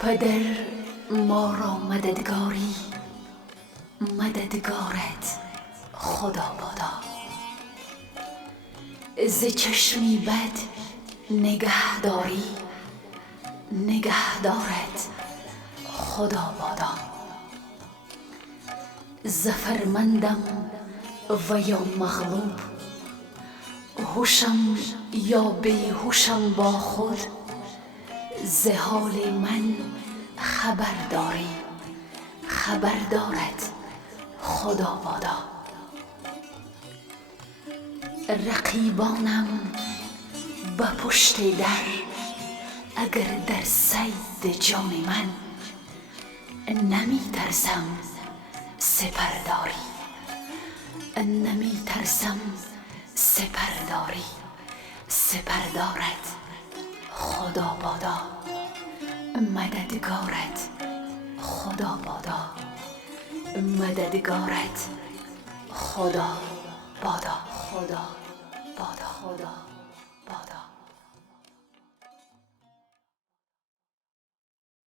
پدر ما را مددگاری، مددگارت خدا بادا. ز چشمی بد نگهداری، نگهدارت خدا بادا. ظفرمندم و یا مغلوب، هوشم یا بیهوشم با خود، ز حال من خبر داری، خبردارت خدا بادا. رقیبانم به پشت در، اگر در صید جان من، نمی ترسم سپرداری، نمی ترسم سپرداری، سپردارت خدا بادا، مددگارت خدا بادا، مددگارت خدا بادا، خدا بادا، خدا.